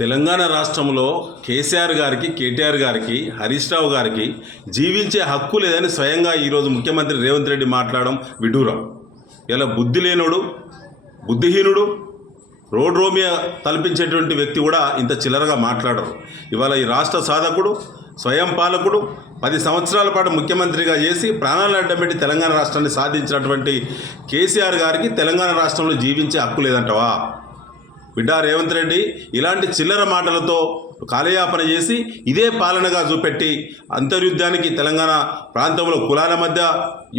తెలంగాణ రాష్ట్రంలో కేసీఆర్ గారికి, కేటీఆర్ గారికి, హరీష్ రావు గారికి జీవించే హక్కు లేదని స్వయంగా ఈరోజు ముఖ్యమంత్రి రేవంత్ రెడ్డి మాట్లాడడం విడ్డూరం. ఇలా బుద్ధి లేనోడు, బుద్ధిహీనుడు, రోడ్ రోమియా తలపించేటువంటి వ్యక్తి కూడా ఇంత చిల్లరగా మాట్లాడరు. ఇవాళ ఈ రాష్ట్ర సాధకుడు, స్వయం పాలకుడు, 10 సంవత్సరాల పాటు ముఖ్యమంత్రిగా చేసి ప్రాణాలను అడ్డపెట్టి తెలంగాణ రాష్ట్రాన్ని సాధించినటువంటి కేసీఆర్ గారికి తెలంగాణ రాష్ట్రంలో జీవించే హక్కు లేదంటవా? బిడ్డ రేవంత్ రెడ్డి ఇలాంటి చిల్లర మాటలతో కాలయాపన చేసి ఇదే పాలనగా చూపెట్టి అంతర్యుద్ధానికి, తెలంగాణ ప్రాంతంలో కులాల మధ్య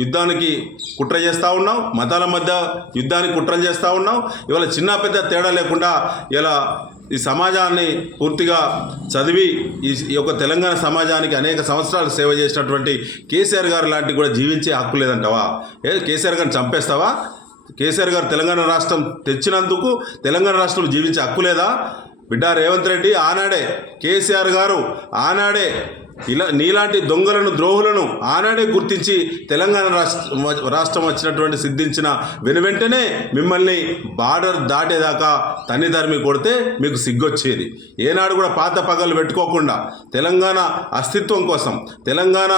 యుద్ధానికి కుట్ర చేస్తూ ఉన్నాం, మతాల మధ్య యుద్ధానికి కుట్రలు చేస్తూ ఉన్నాం. ఇవాళ చిన్న పెద్ద తేడా లేకుండా ఇలా ఈ సమాజాన్ని పూర్తిగా చదివి ఈ యొక్క తెలంగాణ సమాజానికి అనేక సంవత్సరాలు సేవ చేసినటువంటి కేసీఆర్ గారు లాంటి కూడా జీవించే హక్కు లేదంటావా? కేసీఆర్ గారిని చంపేస్తావా? కేసీఆర్ గారు తెలంగాణ రాష్ట్రం తెచ్చినందుకు తెలంగాణ రాష్ట్రంలో జీవించే హక్కు లేదా? బిడ్డ రేవంత్ రెడ్డి ఆనాడే, కేసీఆర్ గారు ఆనాడే నీలాంటి దొంగలను, ద్రోహులను ఆనాడే గుర్తించి తెలంగాణ రాష్ట్రం వచ్చినటువంటి సిద్ధించిన వెనువెంటనే మిమ్మల్ని బార్డర్ దాటేదాకా తన్నిధర్మి కొడితే మీకు సిగ్గొచ్చేది. ఏనాడు కూడా పాత పగలు పెట్టుకోకుండా తెలంగాణ అస్తిత్వం కోసం, తెలంగాణ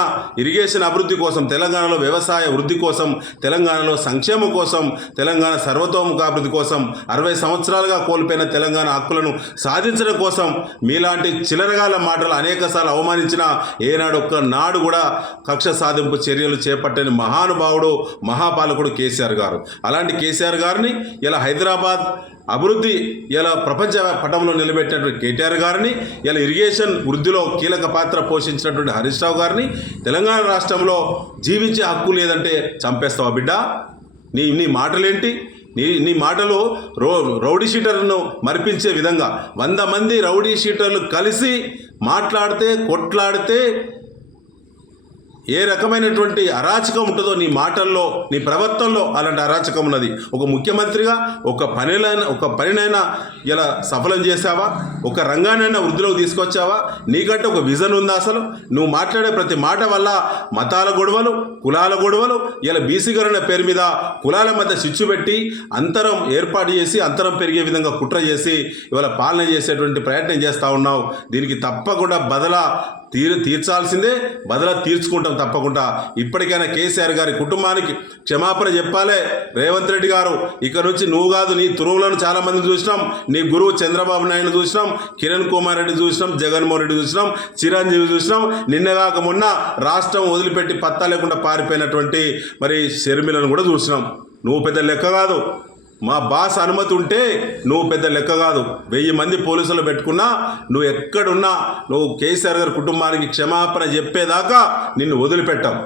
ఇరిగేషన్ అభివృద్ధి కోసం, తెలంగాణలో వ్యవసాయ వృద్ధి కోసం, తెలంగాణలో సంక్షేమం కోసం, తెలంగాణ సర్వతోముఖాభివృద్ధి కోసం, 60 సంవత్సరాలుగా కోల్పోయిన తెలంగాణ హక్కులను సాధించడం కోసం మీలాంటి చిలరగాల మాటలు అనేకసార్లు అవమానించిన ఏనాడు ఒక్క నాడు కూడా కక్ష సాధింపు చర్యలు చేపట్టని మహానుభావుడు, మహాపాలకుడు కేసీఆర్ గారు. అలాంటి కేసీఆర్ గారిని ఇలా హైదరాబాద్ అభివృద్ధి ఇలా ప్రపంచ పటంలో నిలబెట్టినటువంటి కేటీఆర్ గారిని, ఇలా ఇరిగేషన్ వృద్ధిలో కీలక పాత్ర పోషించినటువంటి హరీష్ రావు గారిని తెలంగాణ రాష్ట్రంలో జీవించే హక్కు లేదంటే చంపేస్తావా బిడ్డ? నీ మాటలేంటి? నీ మాటలు రౌడీ షీటర్లను మరిపించే విధంగా 100 మంది రౌడీ షీటర్లు కలిసి మాట్లాడితే, కొట్లాడితే ఏ రకమైనటువంటి అరాచకం ఉంటుందో నీ మాటల్లో, నీ ప్రవర్తనలో అలాంటి అరాచకం ఉన్నది. ఒక ముఖ్యమంత్రిగా ఒక పనినైనా ఇలా సఫలం చేసావా? ఒక రంగానైనా వృద్ధిలోకి తీసుకొచ్చావా? నీకంటే ఒక విజన్ ఉందా? అసలు నువ్వు మాట్లాడే ప్రతి మాట వల్ల మతాల గొడవలు, కులాల గొడవలు, ఇలా బీసీకరణ పేరు మీద కులాల మధ్య చిచ్చు పెట్టి అంతరం ఏర్పాటు చేసి, అంతరం పెరిగే విధంగా కుట్ర చేసి ఇవాళ పాలన చేసేటువంటి ప్రయత్నం చేస్తూ ఉన్నావు. దీనికి తప్పకుండా తీర్చాల్సిందే, బదలా తీర్చుకుంటాం తప్పకుండా. ఇప్పటికైనా కేసీఆర్ గారి కుటుంబానికి క్షమాపణ చెప్పాలి రేవంత్ రెడ్డి గారు. ఇక నుంచి నువ్వు కాదు, నీ తురువులను చాలామంది చూసినాం, నీ గురువు చంద్రబాబు నాయుడు చూసినాం, కిరణ్ కుమార్ రెడ్డి చూసినాం, జగన్మోహన్ రెడ్డి చూసినాం, చిరంజీవి చూసినాం, నిన్నగాక మొన్న రాష్ట్రం వదిలిపెట్టి పత్తా లేకుండా పారిపోయినటువంటి మరి షర్మిలను కూడా చూసినాం. నువ్వు పెద్ద లెక్క కాదు. మా బాస్ అనుమతి ఉంటే నువ్వు పెద్ద లెక్క కాదు. 1000 మంది పోలీసులు పెట్టుకున్నా నువ్వు ఎక్కడున్నా నువ్వు కేసీఆర్ గారి కుటుంబానికి క్షమాపణ చెప్పేదాకా నిన్ను వదిలిపెట్టావు.